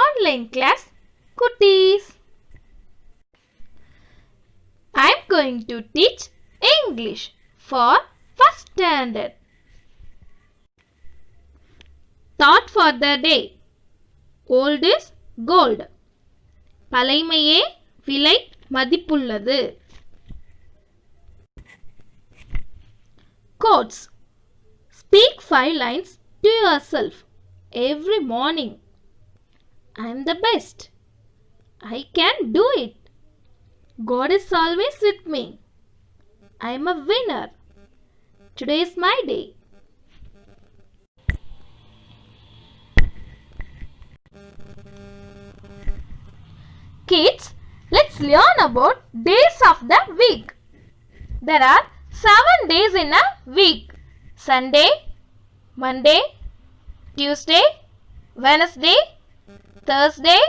online class Kutis. I am going to teach English for first standard. Thought for the day. Old is gold. பழைமையே விலை மதிப்புள்ளது. Quotes. Speak 5 lines to yourself every morning. I am the best. I can do it. God is always with me. I am a winner. Today is my day. Kids, let's learn about days of the week. There are 7 days in a week. Sunday, Monday, Tuesday, Wednesday, Thursday,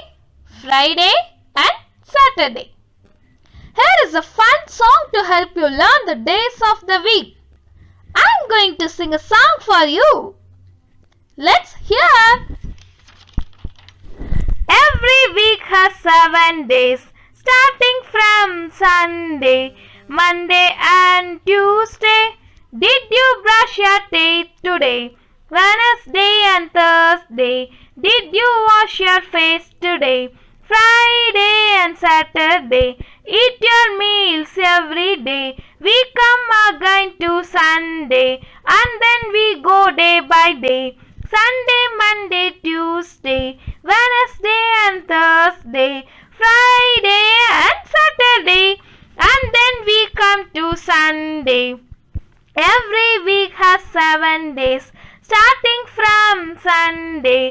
Friday and Saturday. Here is a fun song to help you learn the days of the week. I am going to sing a song for you. Let's hear. Every week has 7 days, starting from Sunday, Monday and Tuesday. Did you brush your teeth today? Wednesday and Thursday. Did you wash your face today? Friday and Saturday. Eat your meals every day. We come again to Sunday, and then we go day by day. Sunday, Monday, Tuesday, Wednesday and Thursday, Friday and Saturday, and then we come to Sunday. Every week has 7 days, starting from Sunday,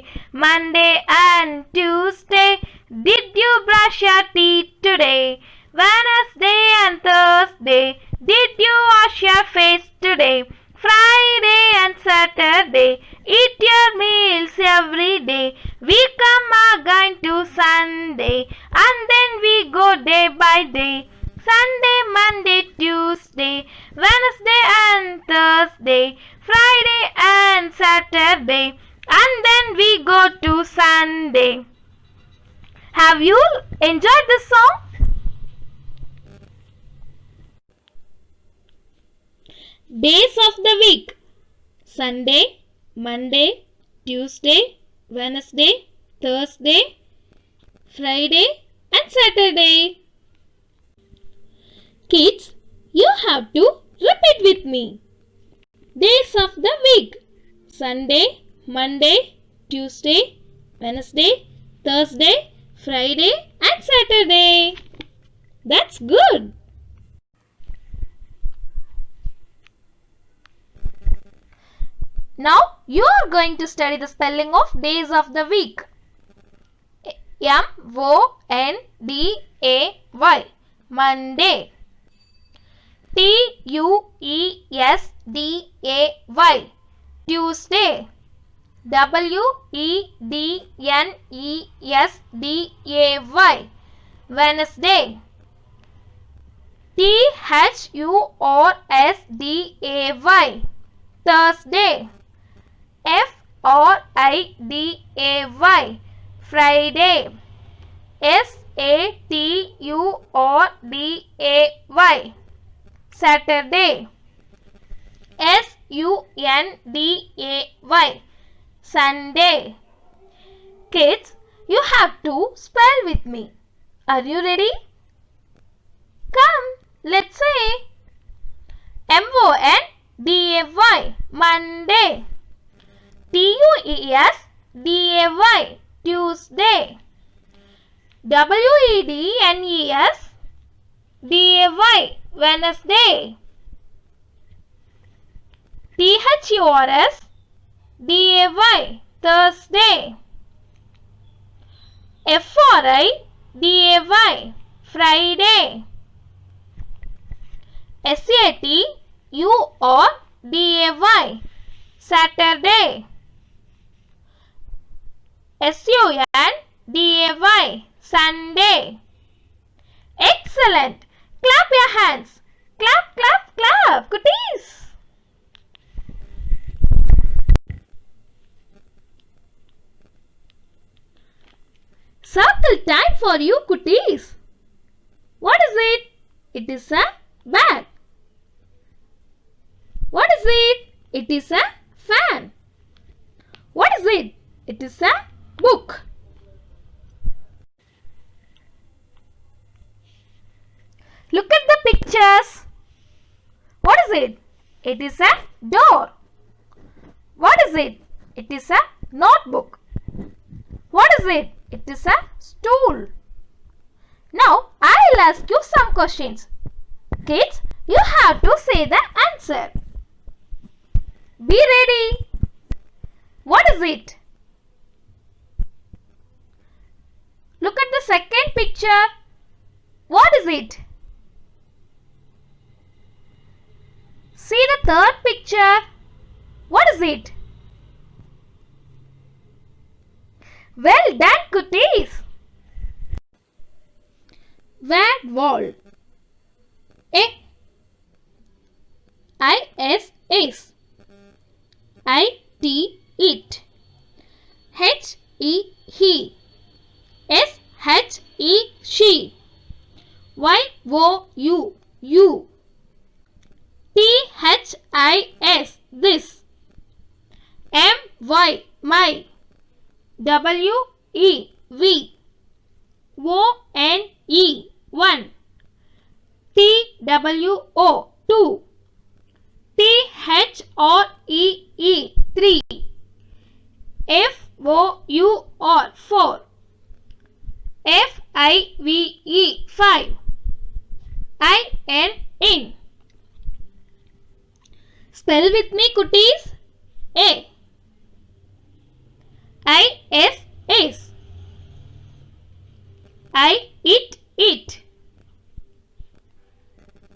Monday and Tuesday. Did you brush your teeth today? Wednesday and Thursday. Did you wash your face today? Friday and Saturday. Eat your meals every day. We come again to Sunday, and then we go day by day. Sunday, Monday, Tuesday, Wednesday and Thursday, Friday and Saturday, and then we go to Sunday. Have you enjoyed this song? Days of the week. Sunday, Monday, Tuesday, Wednesday, Thursday, Friday and Saturday. Kids, you have to repeat with me. Days of the week. Sunday, Monday, Tuesday, Wednesday, Thursday, Friday and Saturday. That's good. Now you are going to study the spelling of days of the week. M-O-N-D-A-Y. Monday. Tuesday. Tuesday. Wednesday. Wednesday. Thursday. Thursday. Friday. Friday. Saturday. Sunday. Sunday. Kids, you have to spell with me. Are you ready? Come, let's say M-O-N-D-A-Y. Monday. Tuesday. Tuesday. Wednesday. Wednesday. Thursday. Friday. Saturday. Sunday. Excellent. Clap your hands. Clap, clap, clap. Goodies. Circle time for you cuties. What is it? It is a bag. What is it? It is a fan. What is it? It is a book. Look at the pictures. What is it? It is a door. What is it? It is a notebook. What is it? It is a stool. Now I will ask you some questions. Kids, you have to say the answer. Be ready. What is it? Look at the second picture. What is it? See the third picture. What is it? Well done, cuties. Word wall. ISS. IT it. HE he. SHE she. YOU you. THIS this. MY my. WE we. ONE one. TWO two. THREE three. FOUR four. FIVE five. IN in. Spell with me, cuties. A. ISS. It.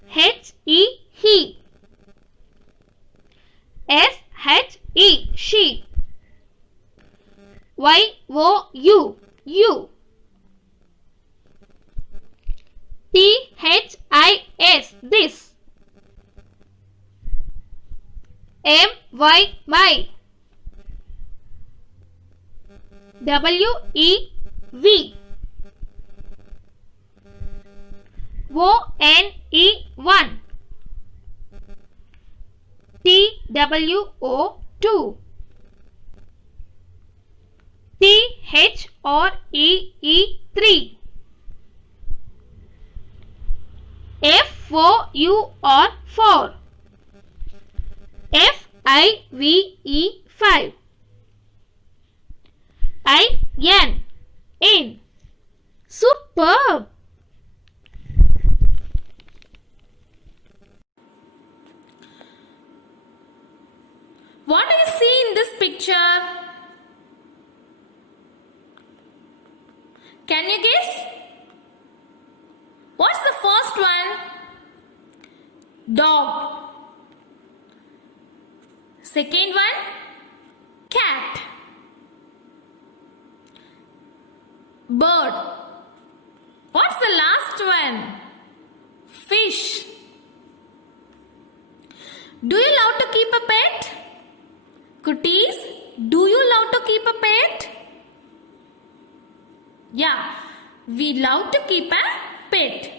HE he. SHE she. YOU you. THIS this. MY my. WE we. ONE one. TWO two. THREE three. FOUR four. FIVE five. IN in. Superb! What do you see in this picture? Can you guess? What's the first one? Dog. Second one? Cat. Bird. What's the last one? Fish. Do you love to keep a pet? Cuties, do you love to keep a pet? Yeah, we love to keep a pet.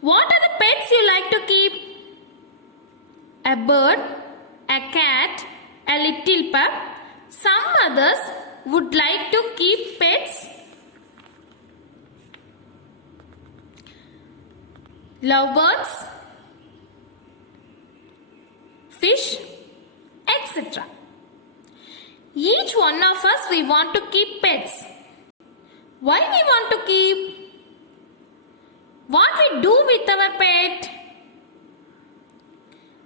What are the pets you like to keep? A bird, a cat, a little pup. Some others would like to keep pets. Lovebirds, fish, etc. Each one of us we want to keep pets. Why we want to keep? What we do with our pet?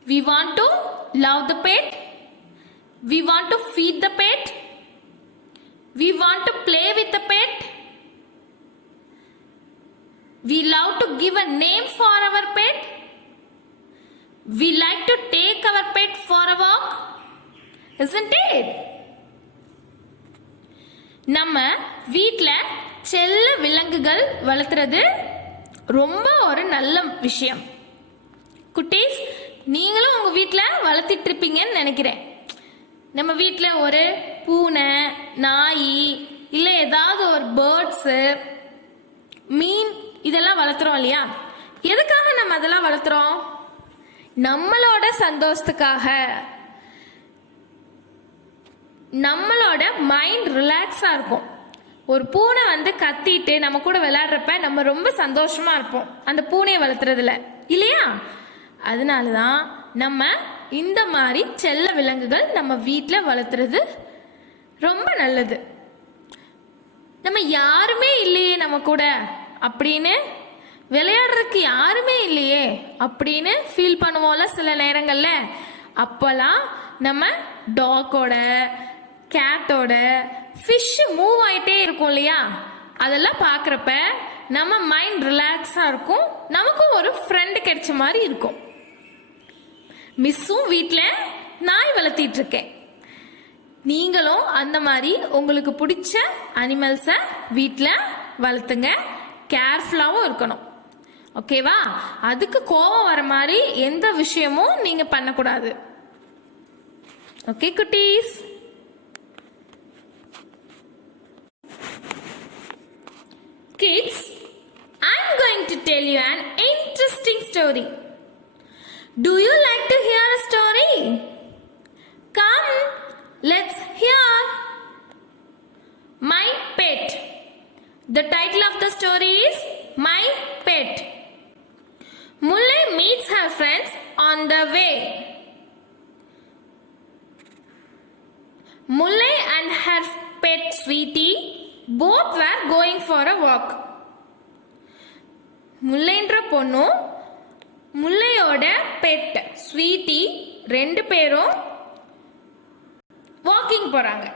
We want to love the pet. We want to feed the pet. We want to play with the pet. We love to give a name for our pet. We like to take our pet for a walk. Isn't it? நம்ம வீட்டில் செல்ல விலங்குகள் வளர்த்துறது ரொம்ப ஒரு நல்ல விஷயம். குட்டீஸ், நீங்களும் உங்கள் வீட்டில் வளர்த்திட்டு இருப்பீங்கன்னு நினைக்கிறேன். நம்ம வீட்டில் ஒரு பூனை, நாய், பேர்ட்ஸு, மீன் இதெல்லாம் வளர்த்துறோம் இல்லையா? எதுக்காக நம்ம அதெல்லாம் வளர்த்துறோம்? நம்மளோட சந்தோஷத்துக்காக, நம்மளோட மைண்ட் ரிலாக்ஸாக இருக்கும். ஒரு பூனை வந்து கத்திட்டு நம்ம கூட விளையாடுறப்ப நம்ம ரொம்ப சந்தோஷமா இருப்போம் அந்த பூனையை வளர்த்துறதுல, இல்லையா? அதனால தான் நம்ம இந்த மாதிரி செல்ல விலங்குகள் நம்ம வீட்டில் வளர்த்துறது ரொம்ப நல்லது. நம்ம யாருமே இல்லையே நம்ம கூட அப்படின்னு, விளையாடுறதுக்கு யாருமே இல்லையே அப்படின்னு ஃபீல் பண்ணுவோம்ல சில நேரங்கள்ல. அப்போல்லாம் நம்ம டாக்கோட, கேட்டோட, ஃபிஷ் மூவ் ஆகிட்டே இருக்கும் இல்லையா? அதெல்லாம் பார்க்குறப்ப நம்ம மைண்ட் ரிலாக்ஸாக இருக்கும், நமக்கும் ஒரு ஃப்ரெண்டு கிடைச்ச மாதிரி இருக்கும். மிஸ்ஸும் வீட்டில் நாய் வளர்த்திட்டு இருக்கேன். நீங்களும் அந்த மாதிரி உங்களுக்கு பிடிச்ச அனிமல்ஸை வீட்டில் வளர்த்துங்க. கேர்ஃபுல்லாகவும் இருக்கணும், ஓகேவா? அதுக்கு கோபம் வர மாதிரி எந்த விஷயமும் நீங்கள் பண்ணக்கூடாது. ஓகே குட்டீஸ்? Kids, I'm going to tell you an interesting story. Do you like to hear a story? Come, let's hear. My Pet. The title of the story is My Pet. Mullai meets her friends on the way. Mullai and her pet Sweetie both were going for a walk. முல்லைன்ற பொண்ணும் முல்லையோட bed sweetie ரெண்டு பேரும் வாக்கிங் போறாங்க.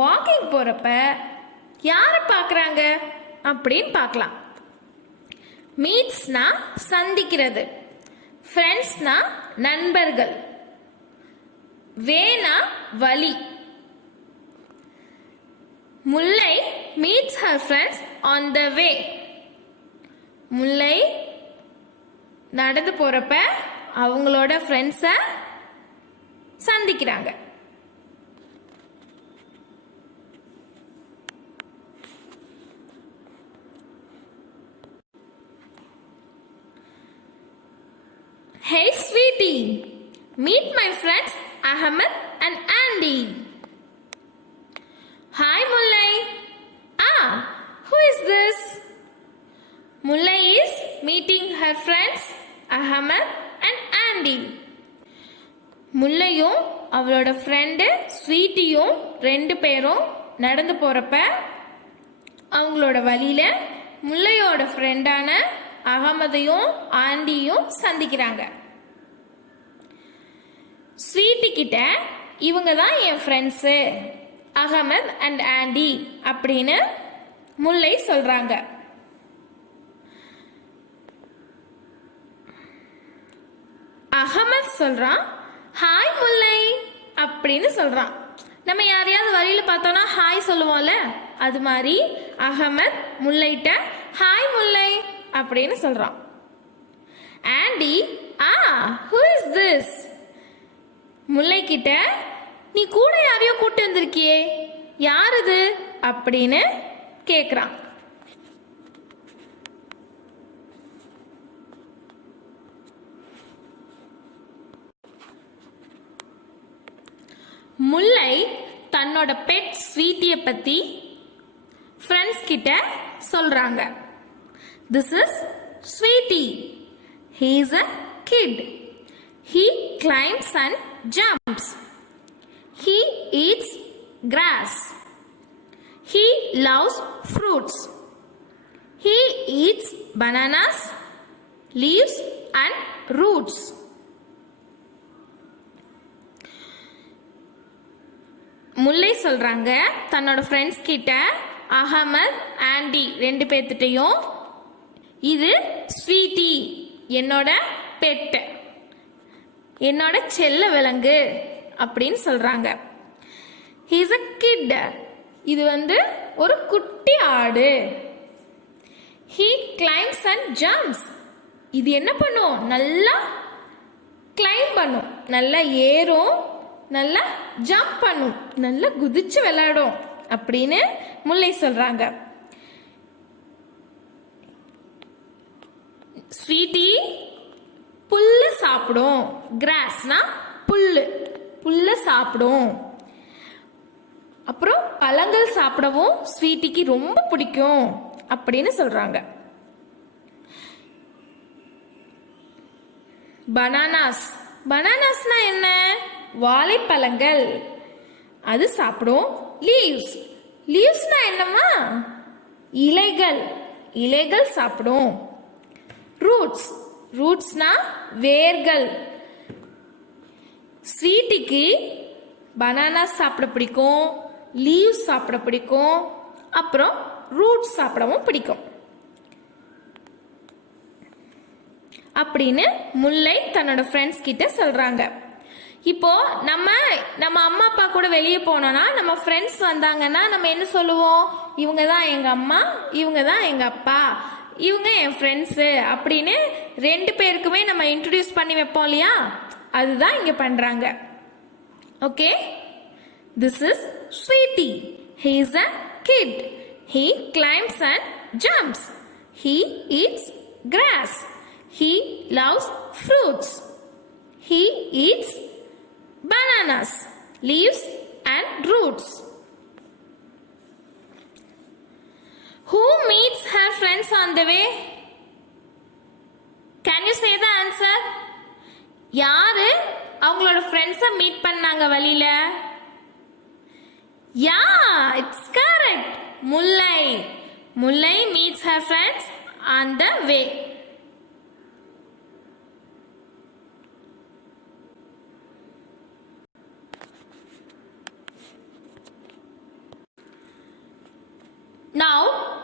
வாக்கிங் போறப்ப யாரை பார்க்குறாங்க அப்படின்னு பார்க்கலாம். மீட்ஸ்னா சந்திக்கிறது, ஃப்ரெண்ட்ஸ்னா நண்பர்கள், வேனா வழி. முல்லை meets her friends on the way. முல்லை நடந்து போறப்ப அவங்களோட ஃப்ரெண்ட்ஸை சந்திக்கிறாங்க. Hey sweetie, meet my friends Ahmed and Andy. Hi Mullai. Who is this? Mullai is meeting her friends Ahmed and Andy. முல்லையும் அவளோட ஃப்ரெண்டு ஸ்வீட்டியும் ரெண்டு பேரும் நடந்து போகிறப்ப அவங்களோட வழியில் முல்லையோட ஃப்ரெண்டான அகமதையும் ஆண்டியும் சந்திக்கிறாங்க. ஸ்வீட்டி கிட்ட இவங்க தான் என் ஃப்ரெண்ட்ஸு அகமத் அண்ட் ஆண்டி அப்படின்னு முல்லை சொல்றாங்க. அகமத் சொல்றான் ஹாய் முல்லை அப்படின்னு சொல்றான். நம்ம யாரையாவது வழியில் பார்த்தோம்னா ஹாய் சொல்லுவோம்ல, அது மாதிரி அகமத் முல்லைட்ட ஹாய் முல்லை அப்படின்னு சொல்றான். Aunty who is this? முல்லை கிட்ட நீ கூட யாரையோ கூட்டு வந்திருக்கியே, யார் இது அப்படின்னு கேட்குறான். முல்லை தன்னோட பெட் ஸ்வீட்டியை பற்றி ஃப்ரெண்ட்ஸ் கிட்ட சொல்கிறாங்க. This is Sweety. He is a kid. He climbs and jumps. He eats grass. He loves fruits. He eats bananas, leaves and roots. முல்லை சொல்றாங்க தன்னோட ஃப்ரெண்ட்ஸ் கிட்ட அகமத் ஆண்டி ரெண்டு பேர்த்திட்டையும் இது ஸ்வீட்டி என்னோட பெட், என்னோட செல்ல விலங்கு அப்படின்னு சொல்றாங்க. He is a kid. இது வந்து ஒரு குட்டி ஆடு. He climbs and jumps. இது என்ன பண்ணும்? நல்லா கிளைம் பண்ணும், நல்லா ஏறும், நல்லா ஜம்ப் பண்ணும், நல்லா குதிச்சு விளையாடும் அப்படின்னு முல்லை சொல்றாங்க. ஸ்வீட்டி புல்லு சாப்பிடும். கிராஸ்னா புல்லு, புல்லை சாப்பிடும். அப்புறம் பழங்கள் சாப்பிடவும் ஸ்வீட்டிக்கு ரொம்ப பிடிக்கும் அப்படின்னு சொல்றாங்க. பனானாஸ், பனானாஸ்னா என்ன? வாழைப்பழங்கள், அது சாப்பிடும். லீவ்ஸ், லீவ்ஸ்னா என்னம்மா? இலைகள், இலைகள் சாப்பிடும். ரூட்ஸ், ரூட்ஸ்னா வேர்கள். ஸ்வீட்டிக்கு பனானாஸ் சாப்பிட பிடிக்கும், லீவ்ஸ் சாப்பிட பிடிக்கும், அப்புறம் ரூட்ஸ் சாப்பிடவும் பிடிக்கும் அப்படின்னு முல்லை தன்னோட ஃப்ரெண்ட்ஸ் கிட்ட சொல்றாங்க. இப்போ நம்ம அம்மா அப்பா கூட வெளியே போனோம்னா, நம்ம ஃப்ரெண்ட்ஸ் வந்தாங்கன்னா நம்ம என்ன சொல்லுவோம்? இவங்க தான் எங்க அம்மா, இவங்க தான் எங்க அப்பா, இவங்க என் ஃப்ரெண்ட்ஸு அப்படின்னு 2 பேருக்குமே நம்ம இன்ட்ரடியூஸ் பண்ணி வைப்போம் இல்லையா? அதுதான் இங்க பண்றாங்க. Okay, this is Sweetie. He is a kid. He climbs and jumps. He eats grass. He loves fruits. He eats bananas, leaves and roots. Who meets her friends on the way? Can you say the answer? யாரு அவங்களோட ஃப்ரெண்ட்ஸை மீட் பண்ணாங்க வழியில? Yeah, it's correct. Mullai. Mullai meets her friends on the way. Now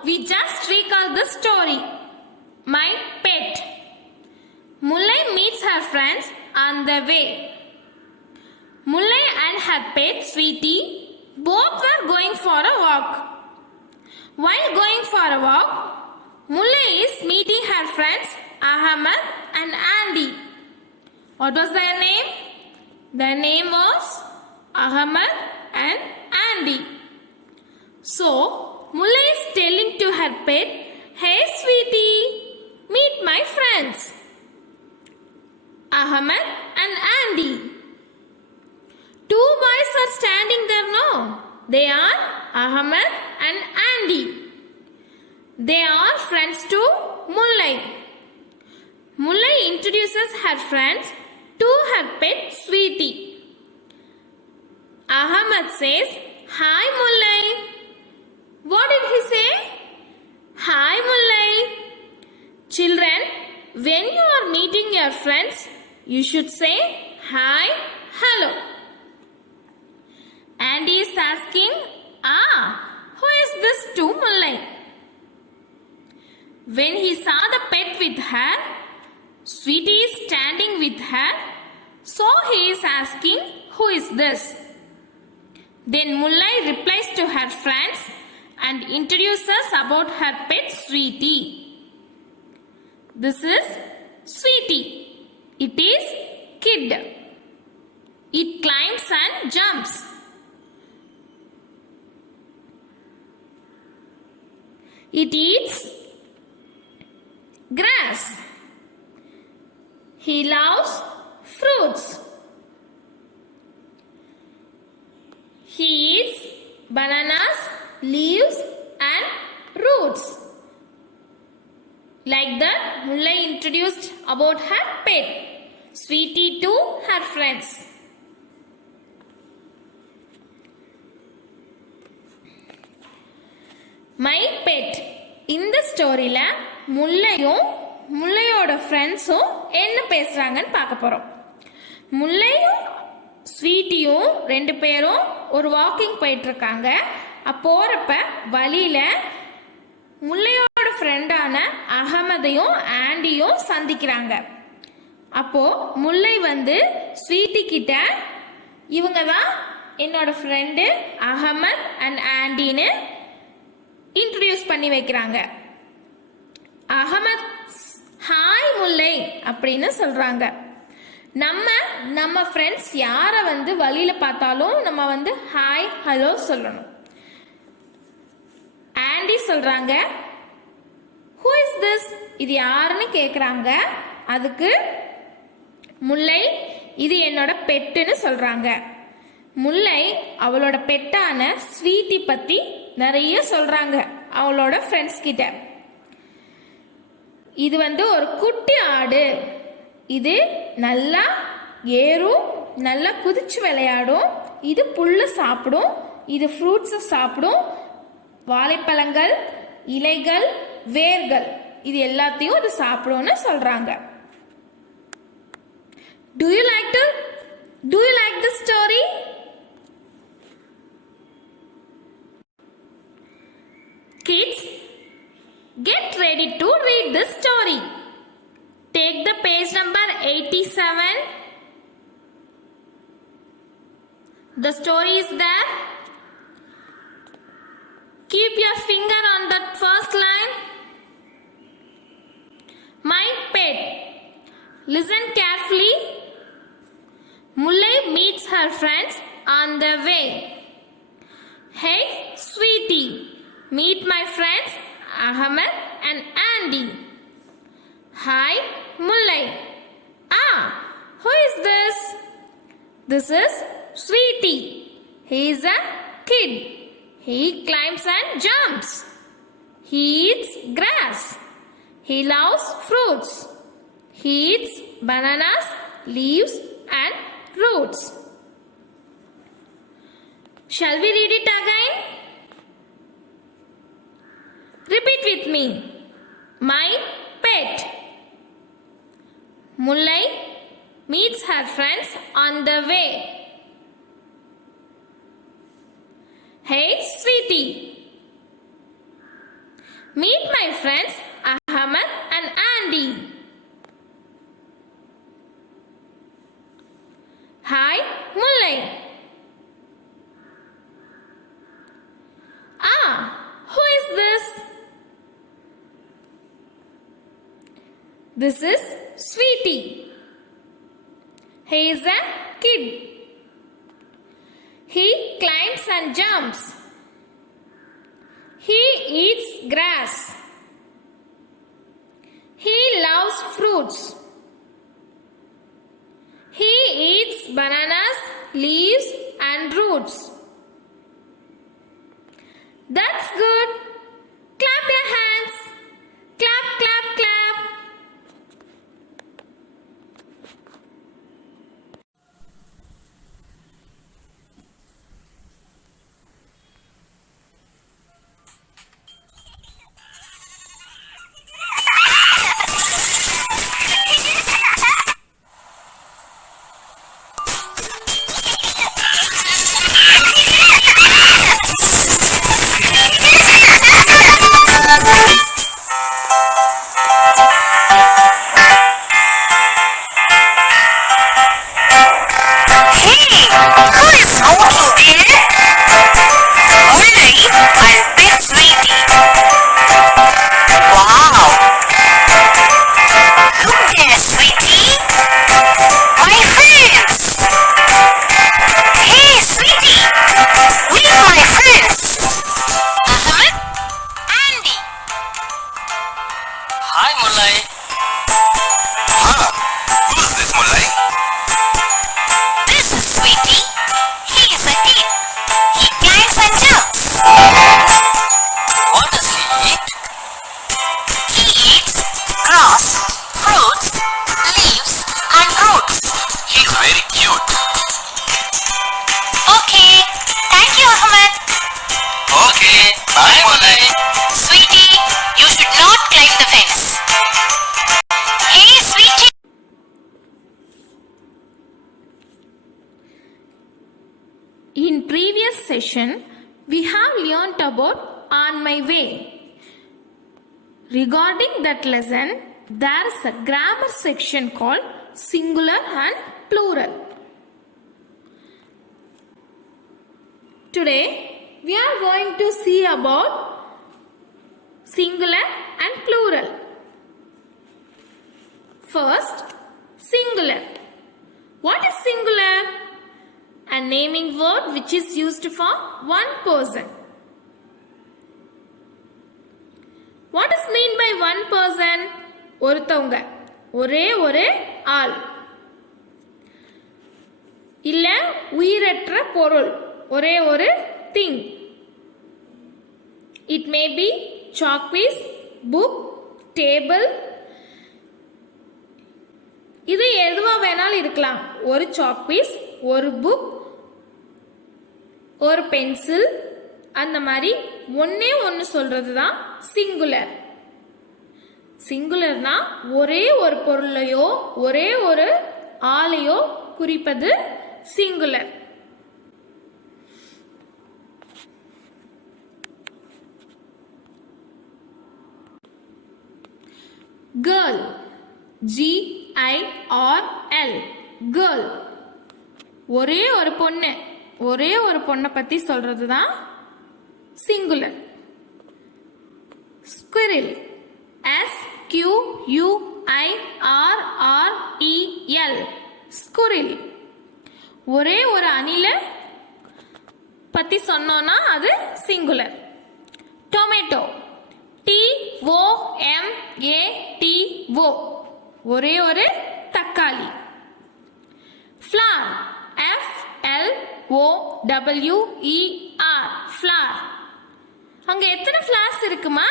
we just recall the story. My pet. Mullai meets her friends on the way. Mullai and her pet Sweetie both were going for a walk. While going for a walk, Mullai is meeting her friends Ahmed and Andy. What was their name? Their name was Ahmed and Andy. So, Mullai is telling to her pet, "Hey Sweetie, meet my friends, Ahmed and Andy." 2 boys are standing there, no? They are Ahmed and Andy. They are friends to Mullai. Mullai introduces her friends to her pet Sweetie. Ahmed says, "Hi Mullai." What did he say? Hi Mullai. Children, when you are meeting your friends, you should say hi, hello. Andy is asking, who is this to Mullai? When he saw the pet with her, Sweetie is standing with her, so he is asking, who is this? Then Mullai replies to her friends and introduces about her pet Sweetie. This is Sweetie. It is kid. It climbs and jumps. It eats grass. He loves fruits. He eats bananas, leaves and roots. Like that, Mullai introduced about her pet, Sweetie, to her friends. My pet. இந்த ஸ்டோரியில முல்லையும் முல்லையோட ஃப்ரெண்ட்ஸும் என்ன பேசுறாங்கன்னு பார்க்க போறோம். முல்லையும் ஸ்வீட்டியும் 2 பேரும் ஒரு வாக்கிங் போயிட்டு இருக்காங்க. போறப்ப வழியில முல்லையோட ஃப்ரெண்டான அகமதையும் ஆண்டியும் சந்திக்கிறாங்க. அப்போ முல்லை வந்து ஸ்வீட்டி கிட்ட, இவங்க தான் என்னோட ஃப்ரெண்டு அகமத் அண்ட் ஆண்டின்னு இன்ட்ரடியூஸ் பண்ணி வைக்கிறாங்க. அகமத் ஹாய் முல்லை அப்படின்னு சொல்றாங்க. நம்ம ஃப்ரெண்ட்ஸ் யாரை வந்து வழியில பார்த்தாலும் நம்ம வந்து ஹாய் ஹலோ சொல்லணும். ஆண்டி சொல்றாங்க, who is this? இது யாருன்னு கேக்குறாங்க. அதுக்கு முல்லை, இது என்னோட பெட்டுன்னு சொல்றாங்க. முல்லை அவளோட பெட்டான ஸ்வீட்டி பத்தி நிறைய சொல்றாங்க அவளோட ஃப்ரெண்ட்ஸ் கிட்ட. இது ஒரு குட்டி ஆடு. இது நல்லா ஏறும், நல்லா குதிச்சு விளையாடும். இது புல்லு சாப்பிடும், இது ஃப்ரூட்ஸை சாப்பிடும். வாழைப்பழங்கள், இலைகள், வேர்கள் இது எல்லாத்தையும் இது சாப்பிடும்னு சொல்றாங்க. Do you like the story? Kids, get ready to read this story. Take the page number 87. The story is there. Keep your finger on that first line. My pet. Listen carefully. Mullai meets her friends on the way. Hey, sweetie, meet my friends Ahmed and Andy. Hi, Mullai. Who is this? This is Sweetie. He is a kid. He climbs and jumps. He eats grass. He loves fruits. He eats bananas, leaves and roots. Shall we read it again? Repeat with me. My pet. Mullai meets her friends on the way. Hey, sweetie. Meet my friends Ahmed and Andy. Hi, Mullai. Who is this? This is Sweetie. He is a kid. He climbs and jumps. He eats grass. He loves fruits. He eats bananas, leaves and roots. That's good. Clap your hands. Clap, clap, clap. In previous session, we have learnt about On My Way. Regarding that lesson, there is a grammar section called singular and plural. Today, we are going to see about singular and plural. First, singular. What is singular? A naming word which is used for one person. What is mean by one person? ஒருத்தவங்க, ஒரே ஒரு ஆள். இல்ல உயிரற்ற பொருள், ஒரே ஒரு thing. It may be chalk piece, book, table. இது எதுவா வேணாலும் இருக்கலாம். ஒரு chalk piece, ஒரு book, ஒரு பென்சில், அந்த மாதிரி ஒன்னே ஒன்று சொல்றது தான் சிங்குலர். சிங்குலர்னா ஒரே ஒரு பொருளையோ ஒரே ஒரு ஆளையோ குறிப்பது சிங்குலர். கேர்ள், GIRL, கேர்ள், ஒரே ஒரு பொண்ணு, ஒரே ஒரு பொண்ணை பத்தி சொல்றது தான் சிங்குலர். ஸ்குரில், SQUIRREL, ஸ்குரில், ஒரே ஒரு அணில பத்தி சொன்னோம்னா அது சிங்குலர். டொமேட்டோ, TOMATO, ஒரே ஒரு தக்காளி. Flower, FLOWER, flower. அங்க எத்தனை ஃப்ளார்ஸ் இருக்குமா?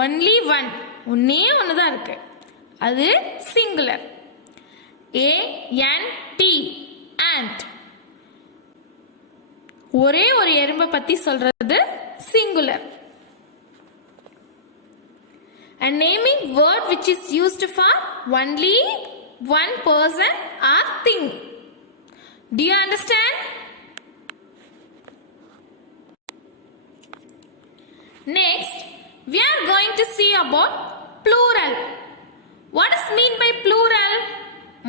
ஒன்லி ஒன், ஒன்னே ஒன்று தான் இருக்கு, அது சிங்குலர். ANT, ant, ஒரே ஒரு எறும்பை பத்தி சொல்றது singular. A naming word which is used for only one person or thing. Do you understand? Next, we are going to see about plural. What is mean by plural?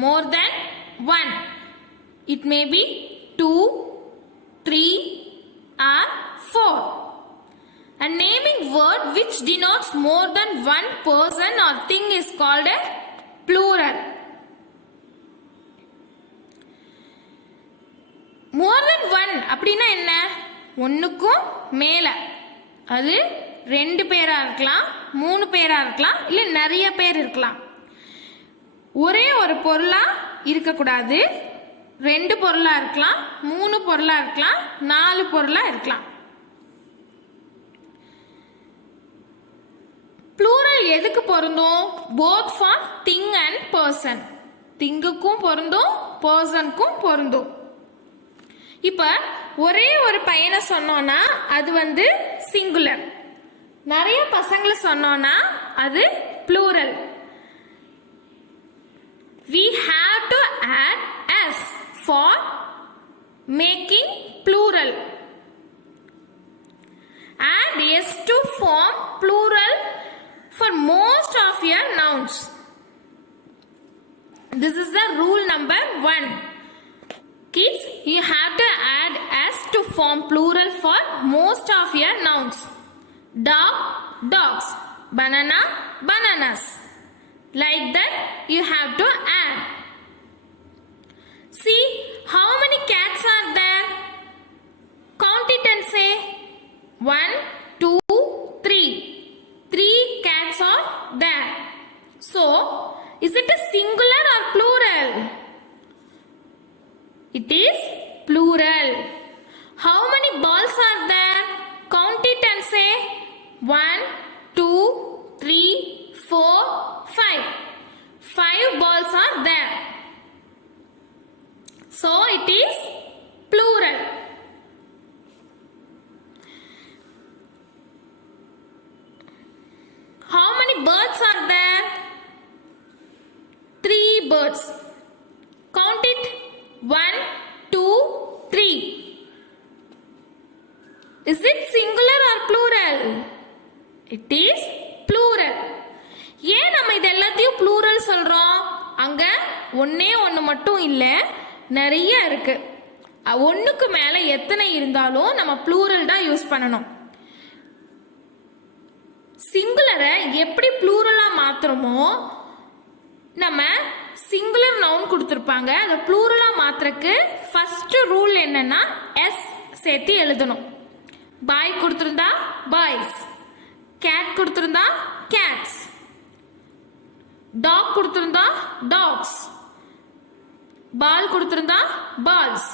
More than one. It may be 2, 3 or 4. A naming word which denotes more than one person or thing is called a plural. More than one அப்படின்னா என்ன? ஒன்னுக்கும் மேல, அது 2 பேரா இருக்கலாம், 3 பேரா இருக்கலாம், இல்ல நிறைய பேர் இருக்கலாம். ஒரே ஒரு பொருளா இருக்கக்கூடாது, 2 பொருளா இருக்கலாம், 3 பொருளா இருக்கலாம், 4 பொருளா இருக்கலாம். plural எதுக்கு பொருந்தும்? both for thing and person. திங்குக்கும் பொருந்தும், பர்சனுக்கும் பொருந்தும். இப்ப ஒரே ஒரு பையனை சொன்னோம்னா அது வந்து சிங்குலர். நிறைய பசங்களை சொன்னோம்னா அது plural. We have to add s for making plural. Add s to form plural for most of your nouns. This is the rule number 1. Kids, you have to add s to form plural for most of your nouns. Dog, dogs. Banana, bananas. Like that you have to add. See how many cats are there? Count it and say 1, 2, 3. 3 cats are there. So, is it a singular or plural? It is plural. How many balls are there? Count it and say 1, 2, 3, 4, 5. 5 balls are there. So, it is plural. How many birds are there? 3 birds. Count it. 1, 2, 3. Is it singular or plural? It is plural. ஏன் நம்ம இது எல்லாத்தையும் plural சொல்றோம்? அங்க ஒன்னே ஒன்று மட்டும் இல்லை, நிறைய இருக்கு. ஒன்றுக்கு மேலே எத்தனை இருந்தாலும் நம்ம plural தான் யூஸ் பண்ணணும். சிங்குலரை எப்படி ப்ளூரலா மாத்துறோமோ, நம்ம சிங்குலர் நவுன் கொடுத்துருப்பாங்க, அதை ப்ளூரலா மாத்துறதுக்கு ஃபர்ஸ்ட் ரூல் என்னன்னா எஸ் சேர்த்து எழுதணும். பாய் கொடுத்துருந்தா பாய்ஸ், cat கொடுத்திருந்தா cats, dog கொடுத்திருந்தா dogs, ball கொடுத்திருந்தா balls.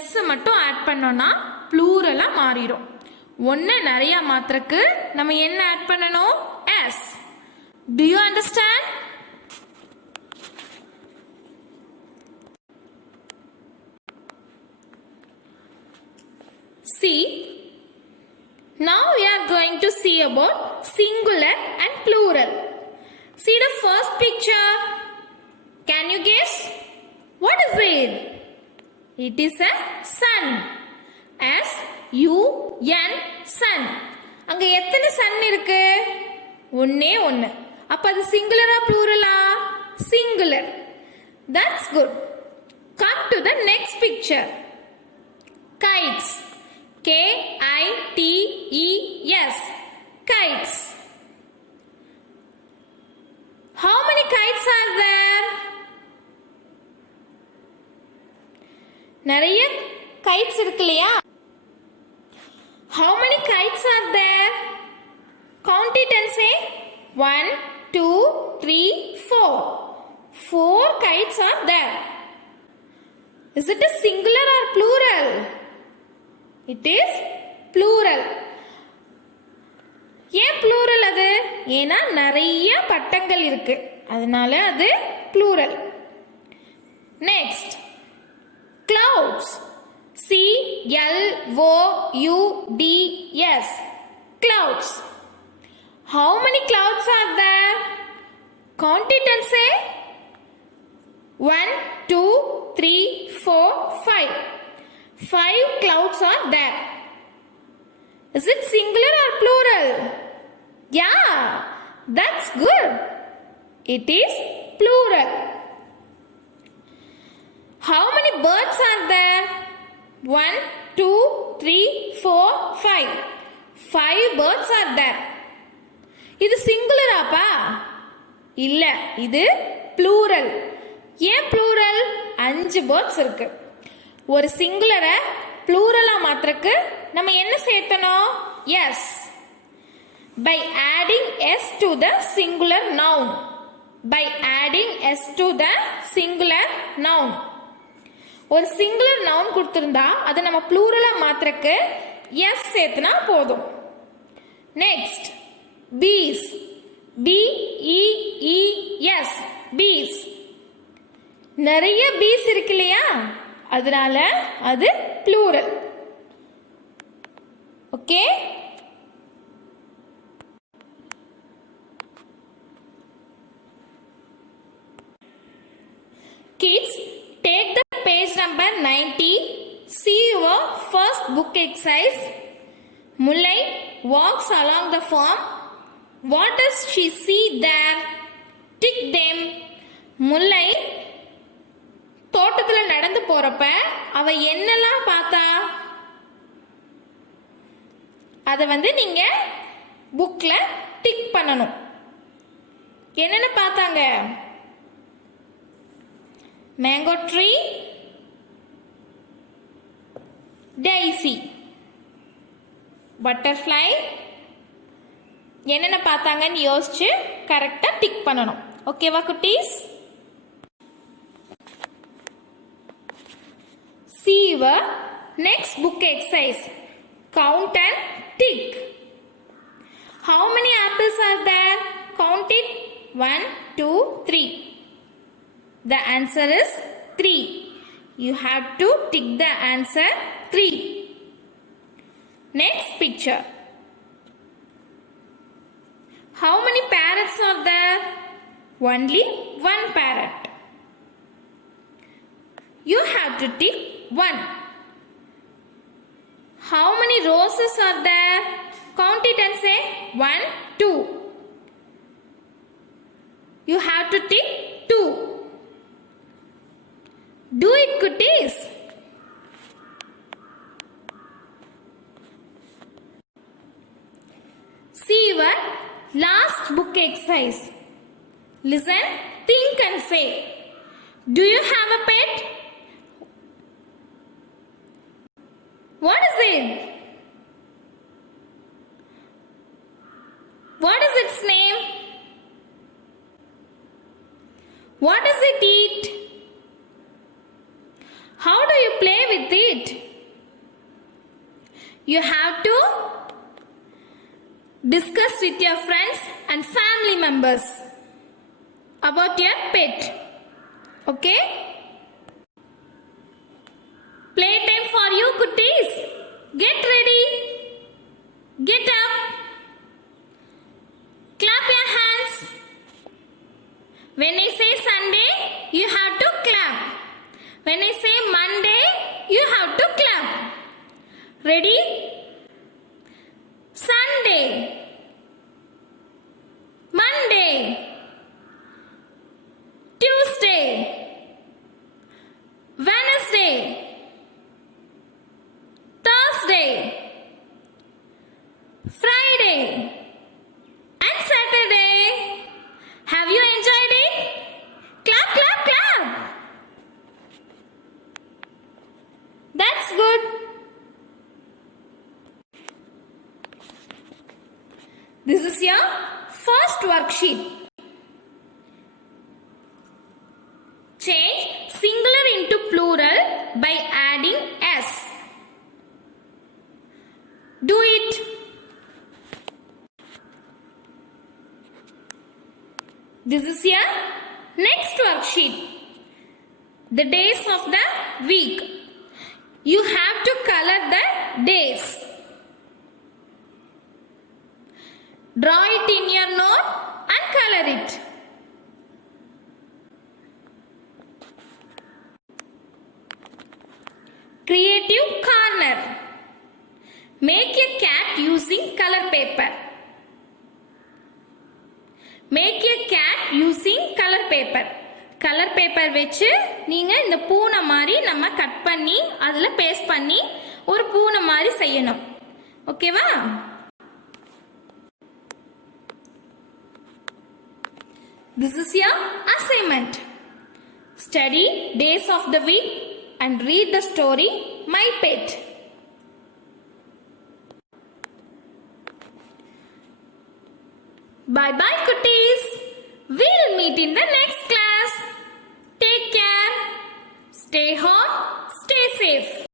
s மட்டும் ஆட் பண்ணோம்னா ப்ளூரலா மாறிடும். ஒண்ணு நிறைய மாத்திரக்கு நம்ம என்ன ஆட் பண்ணணும்? s. Do you understand? See, now we are going to see about singular and plural. See the first picture. Can you guess? What is it? It is a sun. S-U-N, sun. அங்க எத்தனை sun இருக்கு? ஒண்ணே ஒண்ணு. அப்ப அது சிங்குலரா ப்ளூரலா? Singular. That's good. Come to the next picture. Kites. K-I-T-E-S. Kites. How many kites are there? நிறைய kites இருக்கு இல்லையா? How many kites are there? Count it and say 1, 2, 3, 4. 4 kites are there. Is it a singular or plural? It is plural. ஏன் plural அது? ஏன்னா நிறைய பட்டங்கள் இருக்கு, அதனால அது plural. Next, clouds. C-L-O-U-D-S. Clouds. How many clouds are there? Count it and say 1, 2, 3, 4, 5. 5 clouds are there. Is it singular or plural? Yeah, that's good. It is plural. How many birds are there? 1, 2, 3, 4, 5. 5 birds are there. இது சிங்குலராப்பா? இல்ல, இது plural. ஏன் plural? 5 birds இருக்கு. ஒரு சிங்குலரை ப்ளூரலா மாத்திரக்கு நம்ம என்ன சேர்த்தணும்? s. By adding s to the singular noun. By adding s to the singular noun. ஒரு சிங்குலர் நவுன் கொடுத்திருந்தா அதை நம்ம ப்ளூரலா மாத்திரக்கு s சேர்த்துனா போதும். Next, bees. B-E-E-S. bees. நிறைய bees இருக்கு இல்லையா, அதனால அது plural. Okay, kids, take the page number 90. See your first book exercise. Mullai walks along the farm. What does she see there? Tick them. முல்லை தோட்டத்துல நடந்து போறப்ப அவ என்னெல்லாம் பார்த்தா அத நீங்க புக்ல டிக் பண்ணணும். என்னென்ன பார்த்தாங்க? Mango tree, Daisy, butterfly. என்னென்ன பார்த்தாங்கன்னு யோசிச்சு கரெக்டா டிக் பண்ணணும். ஓகேவா குட்டீஸ்? See your next book exercise. Count and tick. How many apples are there? Count it. 1, 2, 3. The answer is 3. You have to tick the answer 3. Next picture. How many parrots are there? Only one parrot. You have to tick 1. How many roses are there? Count it and say 1, 2. You have to tick 2. Do it, cuties. See your last book exercise. Listen, think and say. Do you have a pet? What is it? friend's name? What does it eat? How do you play with it? You have to discuss with your friends and family members about your pet. Okay? Playtime for you, cuties. Get ready. Get up. Clap your hands. When I say Sunday, you have to clap. When I say Monday, you have to clap. Ready? Sunday, Monday, Tuesday, Wednesday, Thursday, Friday, and Saturday. Have you enjoyed it? Clap, clap, clap. That's good. This is your first worksheet. Change singular into plural by adding s. Do it. This is your next worksheet. The days of the week. You have to color the days. Draw it in your note and color it. Creative corner. Make a cat using color paper. Make a cat using color paper. Colour paper வச்சு நீங்கள் இந்த பூனை மாதிரி நம்ம கட் பண்ணி அதில் பேஸ்ட் பண்ணி ஒரு பூனை மாதிரி செய்யணும். ஓகேவா? This is your assignment. Study days of the week and read the story My Pet. Bye bye, cuties. We'll meet in the